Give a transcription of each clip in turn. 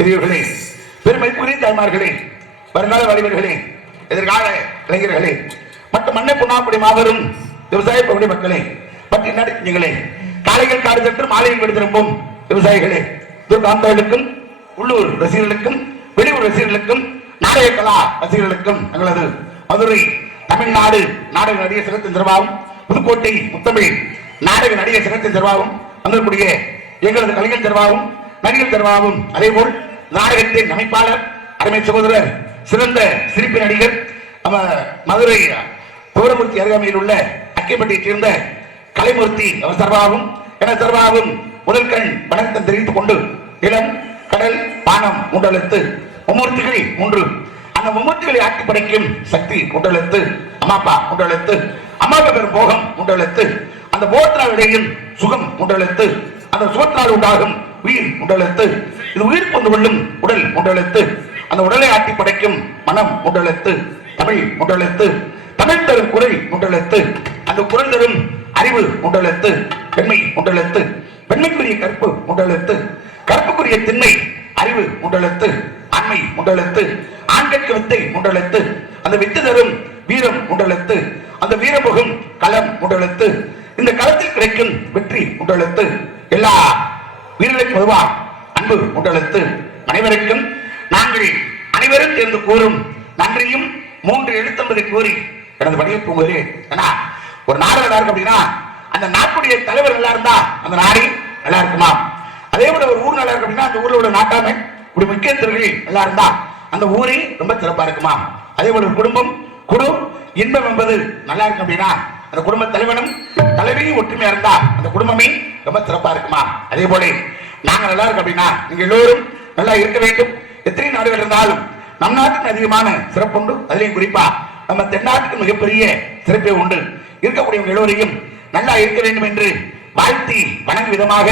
பெரியவர்களே, பெருமைக்குரிய தாய்மார்களே, வருங்கால வாலிபர்களே, எதிர்கால இளைஞர்களே மற்றும் மண்ணை புண்ணாக்குடி மாபெரும் விவசாய பகுதி மக்களே, பற்றி நடிகளே, காலையில் காடு சென்று மாலையில் விடு திரும்பும் விவசாயிகளே, துர்காந்தர்களுக்கும் உள்ளூர் ரசிகர்களுக்கும் வெளியூர் ரசிகர்களுக்கும் நாடக கலா ரசிகர்களுக்கும் எங்களது மதுரை தமிழ்நாடு நாடக நடிகர் சங்கத்தின் சார்பாகவும் புதுக்கோட்டை முத்தமிழ் நாடக நடிகர் சங்கத்தின் சார்பாகவும் வந்திருக்கூடிய எங்களது கலைஞர் சார்பாகவும் நடிகர் சார்பாகவும் அதேபோல் நாடகத்தின் அமைப்பாளர் அருமை சகோதரர் சிறந்த சிரிப்பு நடிகர் மதுரை தோரமூர்த்தி அருகாமையில் உள்ள அக்கைப்பட்டியைச் சேர்ந்த கலைமூர்த்தி அவர் சார்பாகவும் என சார்பாகவும் முதல் கண் வணக்கத்தை தெரிவித்துக் கொண்டு இளம் கடல் பானம் மூன்றெழுத்து மும்மூர்த்திகள் மூன்று அந்த மும்மூர்த்திகளை ஆட்டி படைக்கும் சக்தி மூன்றெழுத்து அம்மாப்பா மூன்றெழுத்து அம்மாப்பா பெரும் போகம் மூன்றெழுத்து அந்த போகத்தினால் விளையும் சுகம் மூன்றெழுத்து அந்த சுகத்தினால் உண்டாகும் உயிர் மூன்றெழுத்து இது உயிர் கொண்டு கொள்ளும் உடல் மூன்றெழுத்து அந்த உடலை ஆட்டி படைக்கும் மனம் மூன்றெழுத்து தமிழ் மூன்றெழுத்து தமிழ் தரும் குரல் மூன்றெழுத்து அந்த குரல் தரும் அறிவு மூன்றெழுத்து பெண்மை மூன்றெழுத்து பெண்மைக்குரிய கற்பு மூன்றெழுத்து கற்புக்குரிய திண்மை அறிவு மூன்றெழுத்து ஆண்மை மூன்றெழுத்து ஆண்களுக்கு வித்தை மூன்றெழுத்து அந்த வித்து தரும் வீரம் மூன்றெழுத்து அந்த வீரமுகம் களம் மூன்றெழுத்து இந்த களத்தில் கிடைக்கும் வெற்றி மூன்றெழுத்து எல்லா வீரர்களுக்கும் பொதுவா அன்பு மூன்றெழுத்து அனைவருக்கும் நாங்கள் அனைவரும் சேர்ந்து கூறும் நன்றியும் மூன்று எழுத்தம்பதை கூறி எனது பணியை தூங்குகிறேன். ஏன்னா ஒரு நாடு நல்லா இருக்கு அப்படின்னா அந்த நாட்டுடைய தலைவர் நல்லா இருந்தா அந்த நாடு நல்லா இருக்குமா, அதே போல ஒரு ஊர் நல்லா இருக்கு அப்படின்னா அந்த ஊர்ல உள்ள நாட்டாமை இப்படி முக்கியத்துவர்கள் நல்லா இருந்தா அந்த ஊரே ரொம்ப சிறப்பா இருக்குமா, அதே போல ஒரு குடும்பம் குடு இன்பம் என்பது நல்லா இருக்கு அப்படின்னா அந்த குடும்ப தலைவனும் தலைவியும் ஒற்றுமையா இருந்தா அந்த குடும்பமே ரொம்ப சிறப்பா இருக்குமா, அதே போல நாங்க நல்லா இருக்கு அப்படின்னா நீங்க எல்லோரும் நல்லா இருக்க வேண்டும். எத்தனை நாடுகள் இருந்தாலும் நம் நாட்டுக்கு அதிகமான சிறப்பு உண்டு, அதிலையும் குறிப்பா நம்ம தென்னாட்டுக்கு மிகப்பெரிய சிறப்பே உண்டு. இருக்கக்கூடிய எல்லோரையும் நல்லா இருக்க வேண்டும் என்று வாழ்த்தி வணங்கும் விதமாக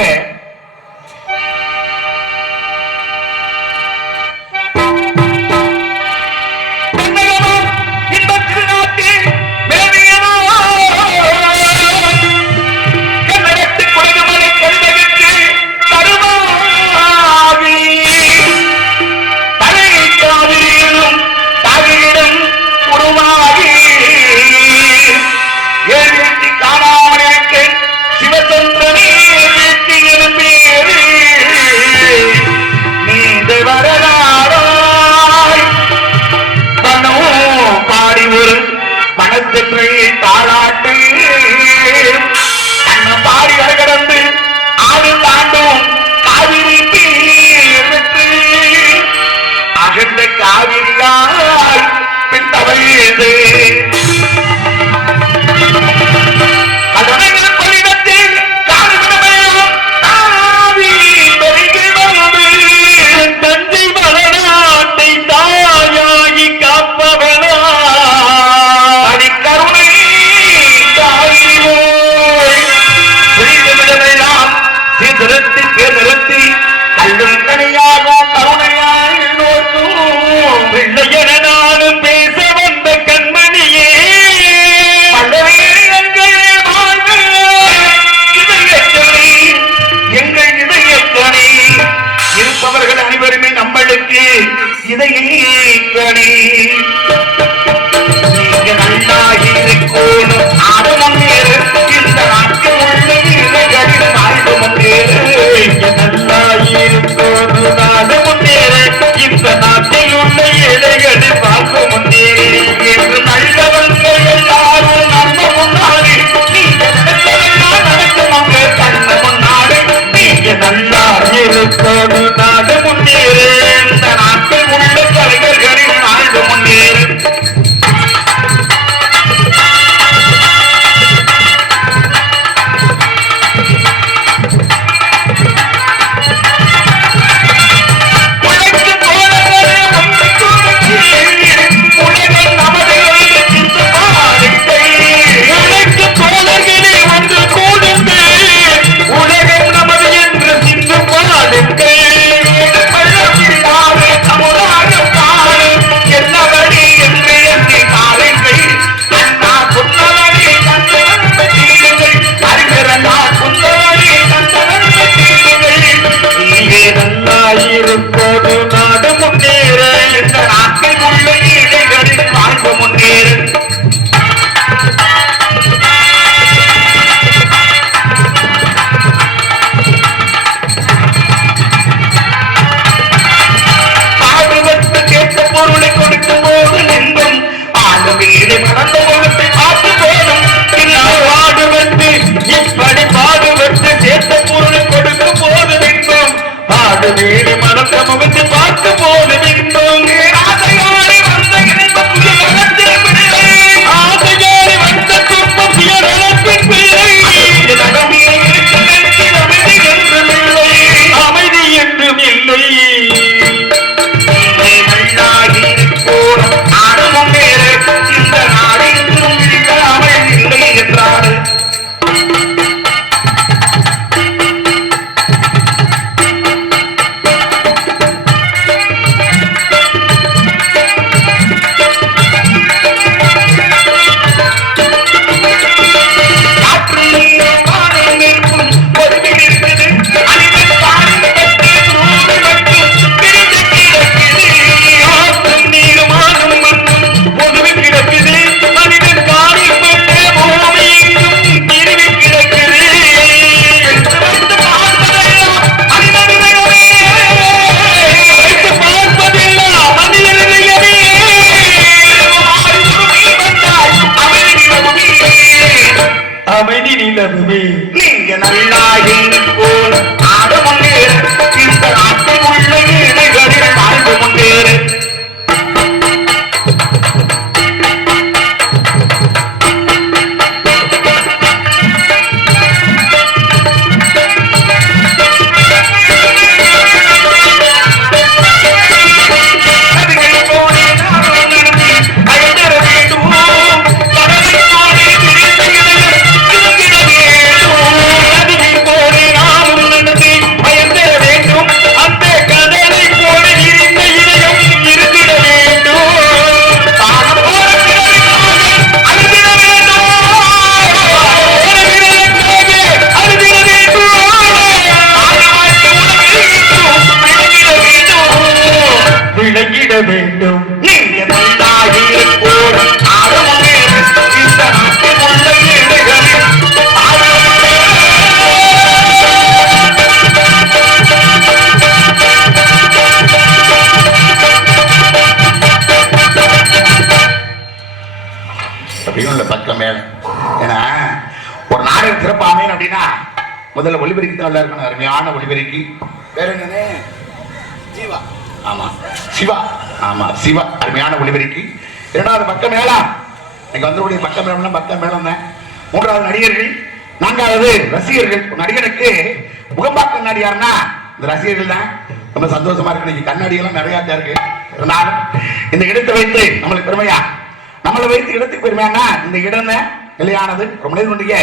காணாமல் இருக்க சிவச்சந்திரனே வேண்டுமே. நீங்க நல்லா போல் ஆட முன்னேறு, இந்த நாட்டில் உள்ள இடைகளில் வாழ்ந்து முன்னேறு. விளங்கிட வேண்டும். நீங்க நல்லா போல் ஆட முன்னேறு, இந்த நாட்டில் உள்ள இடைகளில் அப்படின்னு பக்கம் மேல. ஏன்னா ஒரு நாடகம் சிறப்பு அமையணும் அப்படின்னா முதல்ல ஒளிபெருக்கி நல்லா இருக்கணும். அருமையான ஒளிபெருக்கி. வேற என்னன்னு ஜீவா. ஆமா சிவா. ஆமா சிவா. அருமையான ஒளிபெருக்கி. இரண்டாவது பக்கம் மேளம். இங்க வந்தவருடைய பக்கம் மேளம் பக்கம் மேளம் தான். மூன்றாவது நடிகர்கள். நான்காவது ரசிகர்கள். நடிகனுக்கு முகம்பாக்க கண்ணாடி யாருன்னா இந்த ரசிகர்கள் தான். ரொம்ப சந்தோஷமா இருக்கு. இன்னைக்கு கண்ணாடி எல்லாம் நிறைய தான் இருக்கு. இருந்தாலும் இந்த இடத்தை வைத்து நம்மளுக்கு பெருமையா, நம்மளை வைத்து இடத்துக்கு பெருமையானா இந்த இடம் நிலையானது. ஒரு மனிதனுடைய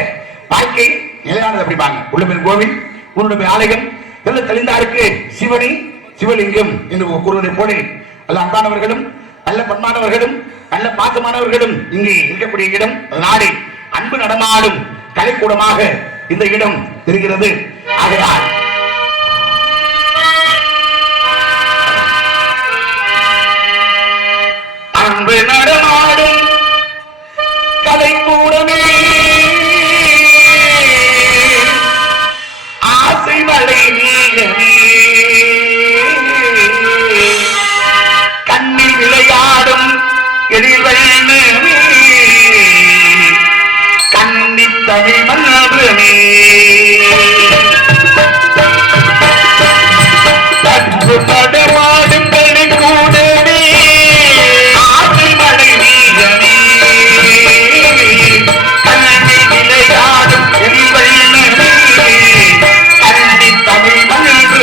வாழ்க்கை நிலையானது அப்படிப்பாங்க. உள்ள பேர் கோவில், உன்னுடைய ஆலயம் எல்லாம் தெளிந்தாருக்கு சிவனி சிவலிங்கம் என்று கூறுவதை போல நல்ல அன்பானவர்களும் நல்ல பண்பானவர்களும் நல்ல பாசமானவர்களும் இங்கே இருக்கக்கூடிய இடம் நாடி அன்பு நடமாடும் கலைக்கூடமாக இந்த இடம் தெரிகிறது. ஆகையால் அன்பு நடமாடும் கலைக்கூடமே, ஆசை மழை நீளமே, கண்ணில் விளையாடும் எழில்வண்ணமே, கண்ணித் தமிழ் மன்றமே, அன்பு நடமாடும் கலைக்கூடமே, ஆசை மழை நீளமே, கண்ணில் விளையாடும் எழில்வண்ணமே, கண்ணித் தமிழ் மன்றமே.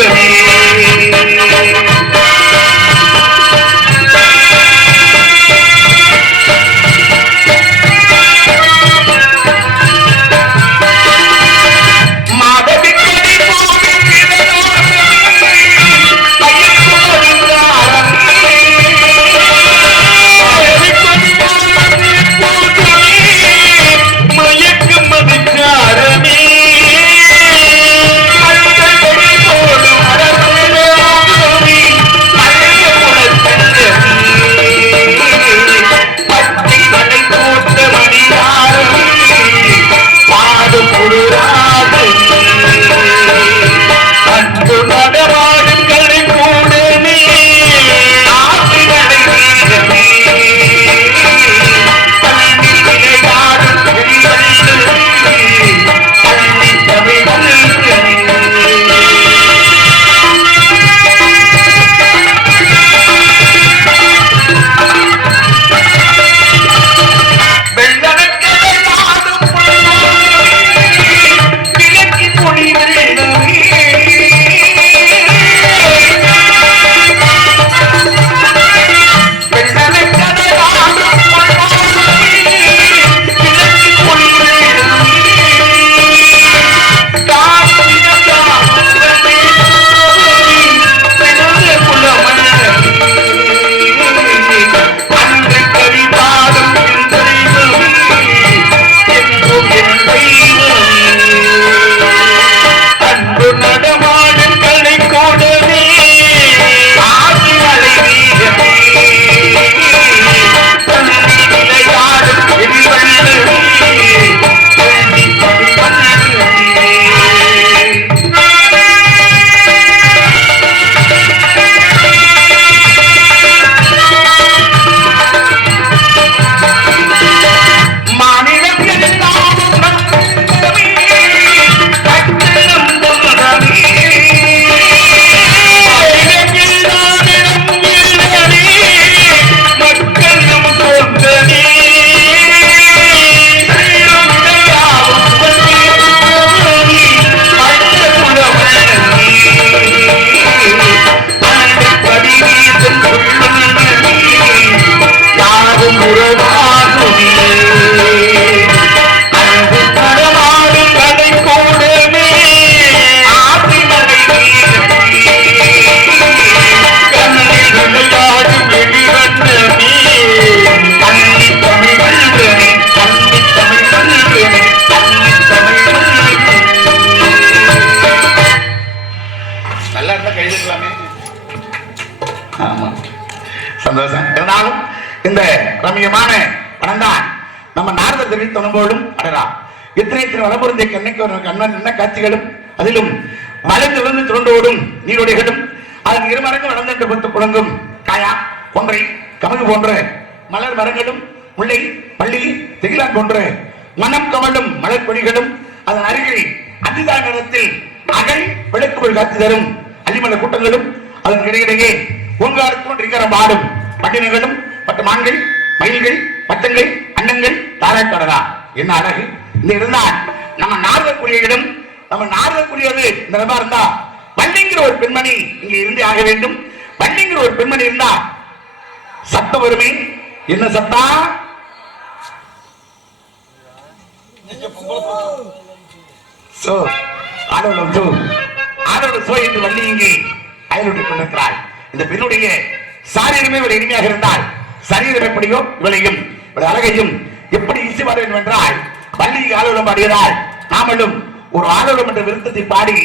புண்ணியமான பணம்தான் நம்ம நாரத தெரிவித்தனம்போடும் அடரா எத்தனை வளமுறை கண்ணைக்கு ஒரு கண்ணன் என்ன காட்சிகளும் அதிலும் மலைந்திருந்து துரண்டோடும் நீரோடைகளும் அதன் இருமரங்கு வளர்ந்து பத்து குழங்கும் காயா கொன்றை கமுகு போன்ற மலர் மரங்களும் முல்லை பள்ளி திகிலான் போன்ற மனம் கமலும் மலர் கொடிகளும் அதன் அருகில் அதிதா நிறத்தில் அகல் விளக்குகள் காத்து தரும் அள்ளிமல கூட்டங்களும் அதன் இடையிடையே ஓங்காரத்தோடு ரிகரம் ஆடும் பட்டினங்களும் பட்டு மான்கள் மயில்கள் பட்டங்கள் அன்னங்கள் தாராட்டடரா என்ன அழகு இந்த இருந்தால் நம்ம நாரதக்குரியரிடம் நம்ம நாரதக்குரியது இந்த நிலமா இருந்தா வள்ளிங்கிற ஒரு பெண்மணி இங்க இருந்து ஆக வேண்டும். வள்ளிங்கிற ஒரு பெண்மணி இருந்தா சத்தம் வருமே. என்ன சத்தா? சோ ஆடோலம் சோ ஆடோலம் சோ என்று வள்ளி இங்கே அயலுடைய கொண்டிருக்கிறாள். இந்த பெண்ணுடைய சாரீரமே இவள் இனிமையாக இருந்தால் சரீரம் எப்படியோ இவளையும் இவள் அழகையும் எப்படி இசை பாட வேண்டும் என்றால் வள்ளி ஆலோலம் பாடுகிறாள். நாமளும் ஒரு ஆலோலம் என்ற விருத்தத்தை பாடி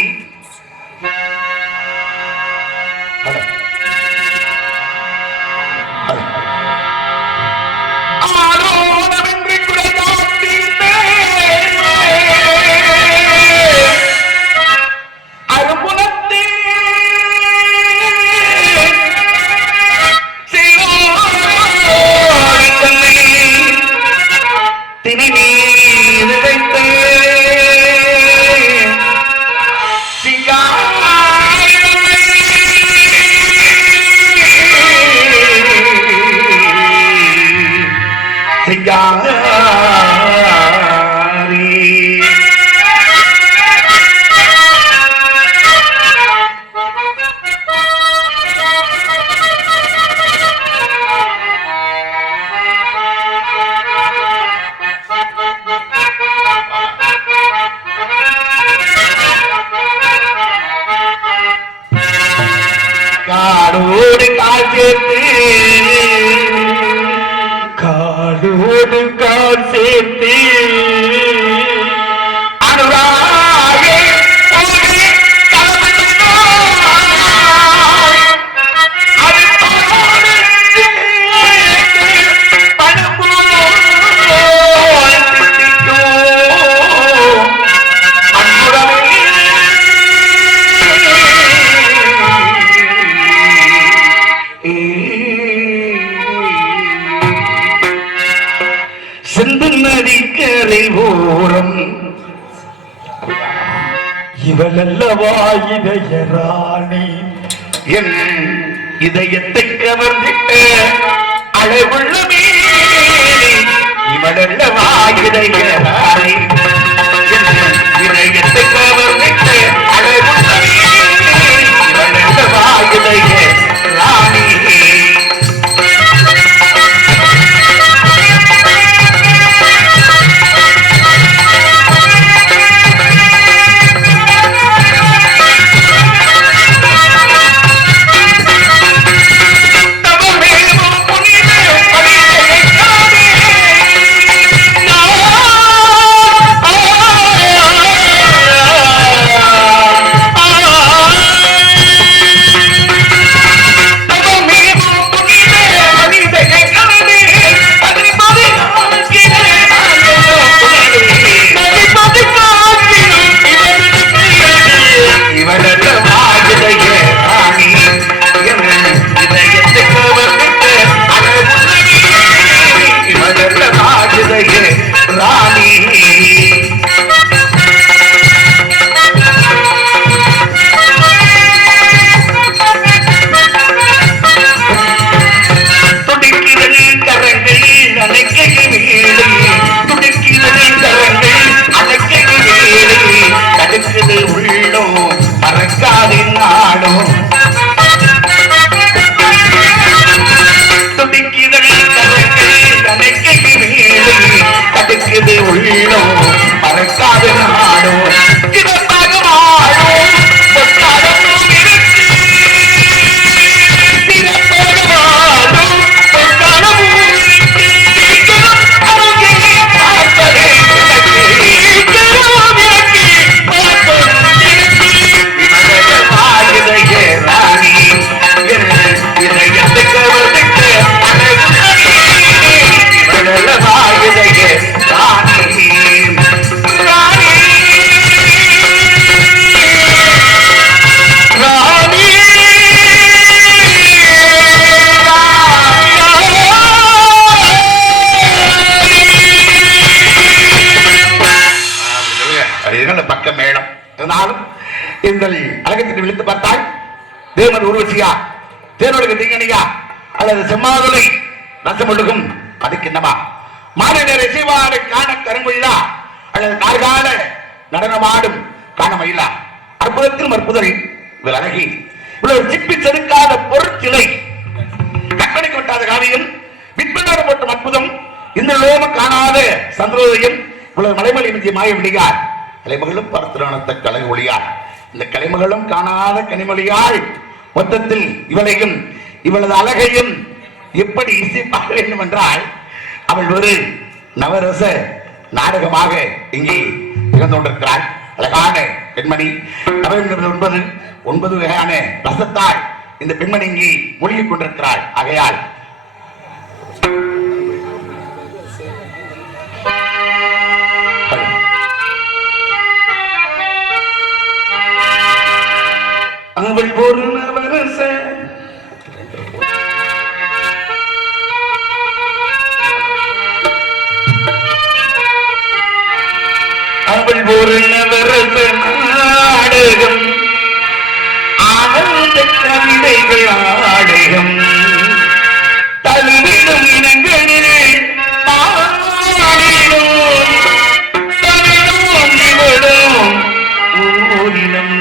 காடோடு கால் சேர்த்து காடோடு கால் சேர்த்து அனுராகே செந்து நதிக்கரை ஓரம் இவளல்லவா இதய ராணி என் இதயத்தை கவர்ந்திட்ட அழகுள்ள மேனி இவளல்லவா இதய ராணி இதயத்தை கவர்ந்திட்ட அழகுள்ள மேனி இவளல்லவா இதய ராணி மேளம். இருந்தாலும் எங்கள் அழகத்திற்கு விழித்து பார்த்தால் தேவன் உருவசியா, தேனொழுகு திங்கனியா, அல்லது செம்மாதுளை ரசமொழுகும் அதுக்கு என்னமா மாநில இசைவாரை காண கருங்குள்ளா, அல்லது நாற்கால நடனமாடும் காண மயிலா, அற்புதத்தில் அற்புதல் இதில் அழகி இவ்வளவு சிப்பி செதுக்காத பொருட்சிலை, கற்பனைக்கு விட்டாத காவியம், விற்பனார் போட்டும் அற்புதம், இந்த லோகம் காணாத சந்திரோதயம், இவ்வளவு மலைமலை மிஞ்சி மாய விடியார், கலைமகளும் பரத்திரானத்த கலை ஒளியார், இந்த கலைமகளும் காணாத கனிமொழியால் மொத்தத்தில் இவளையும் இவளது அழகையும் எப்படி இசைப்பாக வேண்டும் என்றால், அவள் ஒரு நவரச நாடகமாக இங்கே திகழ்ந்து கொண்டிருக்கிறாள். அழகான பெண்மணி, நவரசம் 9 வகையான ரசத்தால் இந்த பெண்மணி இங்கே மூழ்கிக் கொண்டிருக்கிறாள். ஆகையால் அவள் ஒரு நவரச அவள் ஒரு நவரச நாடகம், ஆனந்த கவிதைகள் ஆடகம், தழுவிடும் இனங்களிலே பாடிடும் தமிழும் இவளும் ஊரினம்.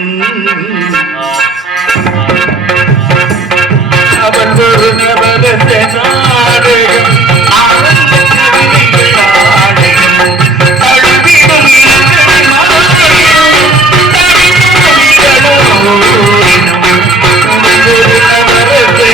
அவள் ஒரு நவரச நாடகம், ஆனந்த கவிதைகள் ஆடகம், தழுவிடும் இனங்களில் மாறிடும் தமிழும் இவளும் ஊரினம்.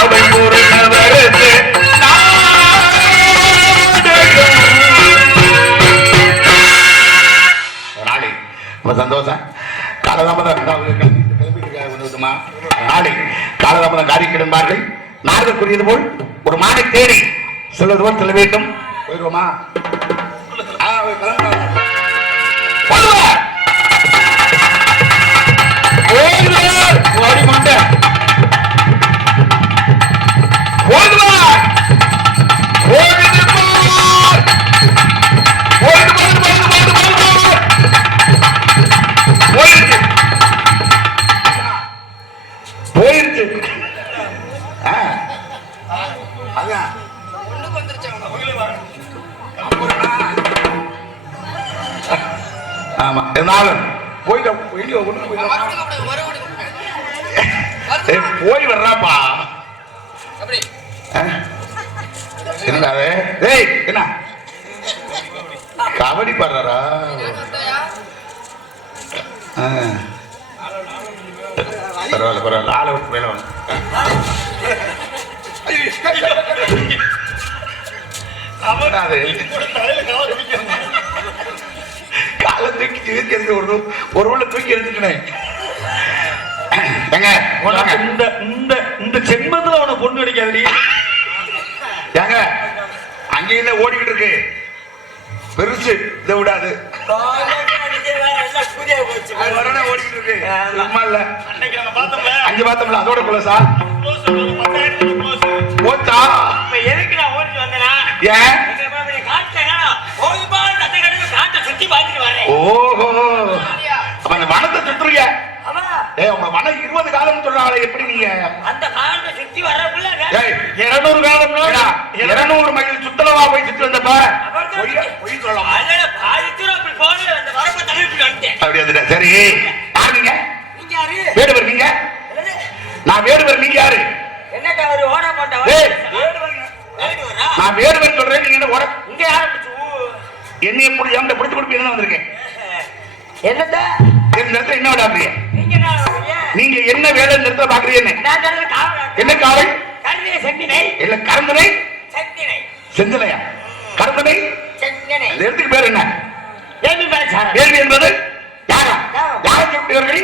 அவள் ஒரு நவரச சந்தோஷம். காலதாமதம் நாளை காலதாமதம் காரியம் கிடந்தார்கள். நாரதற்குரியது போல் ஒரு மானை தேடி செல்வது போல் செல்ல வேண்டும். போயிடுவோமா? ஓடி அதான் ஒண்ணுக்கு வந்துருச்சு ஆமா இருந்தாலும் போயிட்டு வெளியே ஒண்ணு போயிட்டு போய் வர்றாப்பா அப்படி என்னடா அது? டேய் என்ன கபடி பாடுறாரா? பரவாயில்ல பரவாயில்ல ஆளை விட்டு வேலை வாங்க. அது காலை தூக்கி தூக்கி ஒரு உள்ள தூக்கி எடுத்துக்கினேன். ஏங்க உனக்கு இந்த இந்த இந்த ஜென்மத்துல அவனை பொண்ணு கிடைக்காது. ஏங்க அங்கேயும் ஓடிக்கிட்டு இருக்கு பெருசு இதை விடாது ஓடிக்கிட்டு இருக்கு சும்மா இல்ல அஞ்சு பார்த்தோம்ல அதோட குள்ள சார் போச்சா எதுக்கு நான் ஓடி வந்தேனா ஏன் ஓஹோ அப்ப அந்த வனத்தை சுற்றுறிய உங்க வனம் 20 காலம் சொல்றாங்க எப்படி நீங்க அந்த காலத்தை சுத்தி வரக்குள்ள 200 காலம்னா 200 மைல் சுத்தலவா போய் சுத்தி வந்தப்ப பொய் சொல்லலாம் அப்படி வந்துட்டேன் சரி யார் நீங்க வேடுவர் நீங்க நான் வேடுவர் நீங்க யாரு என்னக்கா ஒரு ஓட போட்டவா நான் வேடுவர் சொல்றேன் நீங்க என்ன ஓட இங்க யாரும் என்னைய புடி என்கிட்ட பிடிச்சு கொடுப்பீங்கன்னு வந்திருக்கேன் என்னத்த இந்த இடத்துல என்ன விடாதீங்க நீங்க நீங்க என்ன வேலை இந்த இடத்துல பாக்குறீங்க என்ன காலை செந்தினை இல்ல கருந்தனை செந்தினை செந்தனையா கருந்தனை செந்தினை இந்த இடத்துக்கு பேர் என்ன வேள்வி பாலசாரம் வேள்வி என்பது யாரா யாரை செய்யக்கூடியவர்கள்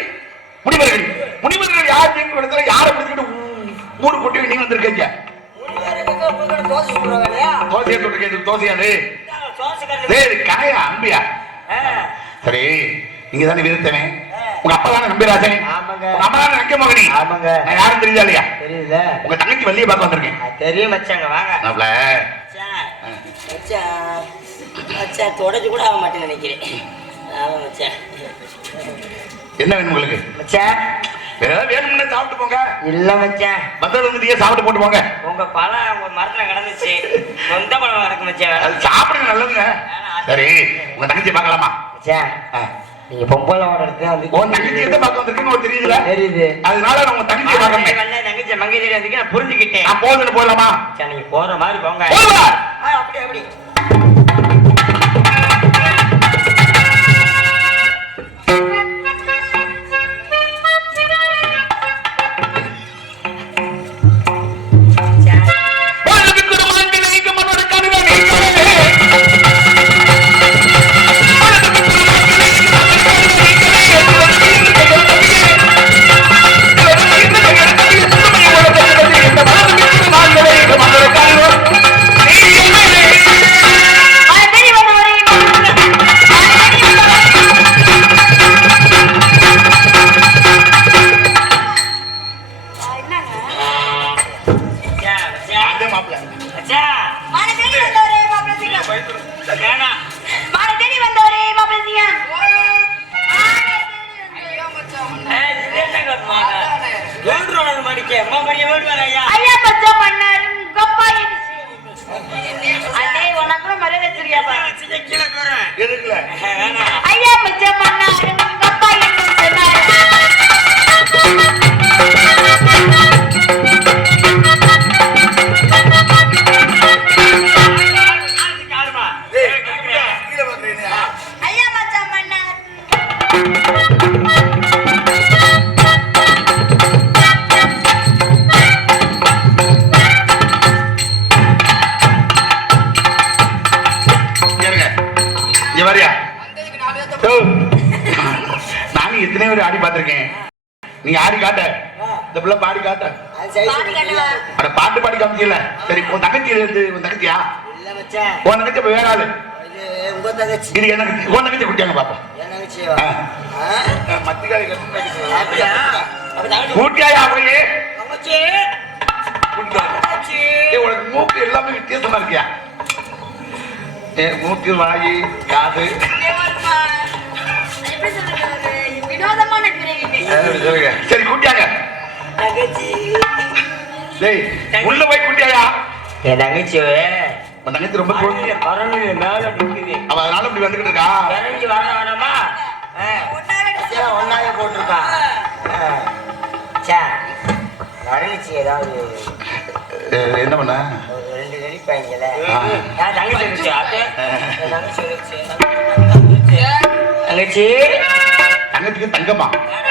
முனிவர்கள் முனிவர்கள் யார் செய்யக்கூடிய இடத்துல யாரை பிடிச்சிட்டு ஊரு கொட்டி நீங்க வந்திருக்கீங்க தோசை சுடுற வேலையா தோசையை தொட்டு தோசையாது சரி கனையா அம்பியா சரி நீங்க தானே வீரத்தனே உங்க அப்பா தானே நம்பிராஜன் ஆமாங்க உங்க அம்மா தானே நக்க மகனி ஆமாங்க நான் யாரும் தெரியுதா இல்லையா தெரியல உங்க தங்கச்சி வள்ளியை பார்க்க வந்திருக்கேன் தெரியும் மச்சாங்க வாங்க நம்மள மச்சான் மச்சான் தொடச்சு கூட ஆக மாட்டேன்னு நினைக்கிறேன் ஆமா மச்சான் என்ன வேணும் உங்களுக்கு மச்சான் வேற ஏதாவது வேணும்னு சாப்பிட்டு போங்க இல்ல மச்சான் மத்தது வந்து சாப்பிட்டு போட்டு போங்க உங்க பழம் உங்க மரத்துல கிடந்துச்சு சொந்த பழம் கிடக்கு மச்சான் அது சாப்பிடுங்க நல்லதுங்க சரி உங்க தங்கச்சி பார்க்கலாமா மச்சான் நீங்க பொம்பளை ஓடுறது வந்து உன் தங்கச்சி எந்த பார்க்க வந்திருக்குன்னு உங்களுக்கு தெரியுதுல தெரியுது அதனால நான் உங்க தங்கச்சி பார்க்கணும் தங்கச்சி மங்கை தெரியாதுக்கு நான் புரிஞ்சுக்கிட்டேன் நான் போதுன்னு போடலாமா மச்சான் நீங்க போற மாதிரி போங்க போடுவா அப்படி அப்படி ஐயா மச்சான் பண்ணாரு அப்பா என்ன சொன்னாரு ஐயா மச்சான் பண்ணாரு நானும் எத்தனை பேர் ஆடி பார்த்திருக்கேன் நீ ஆடி காட்ட இந்த பிள்ளை பாடி காட்ட அட பாட்டு பாடி காமிக்கல சரி உன் தங்கச்சி உன் தங்கச்சியா உன் தங்கச்சி வேற ஆளு இது எனக்கு உன் தங்கச்சி குட்டியாங்க பாப்போம் மத்திகாரி கூட்டியாயா அப்படியே உனக்கு மூக்கு எல்லாமே வித்தியாசமா இருக்கியா மூக்கு வாயி காது சரி குட்டியாங்க டேய் உள்ள போய் குட்டியாயா என் தங்கச்சி உன் தங்கச்சி ரொம்ப கோவம். பரணில மேல நிக்குது. அவ அதனால இப்படி வந்துகிட்டு இருக்கா. இறங்கி வர வேணாமா? ஒன்னாவே போட்டிருக்கா. வரலிச்சு ஏதாவது என்ன பண்ண ஒரு 2 நெளிப்பாங்கல்ல. தங்கச்சி இருந்துச்சு தங்கச்சி தங்கச்சிக்கு தங்கம்மா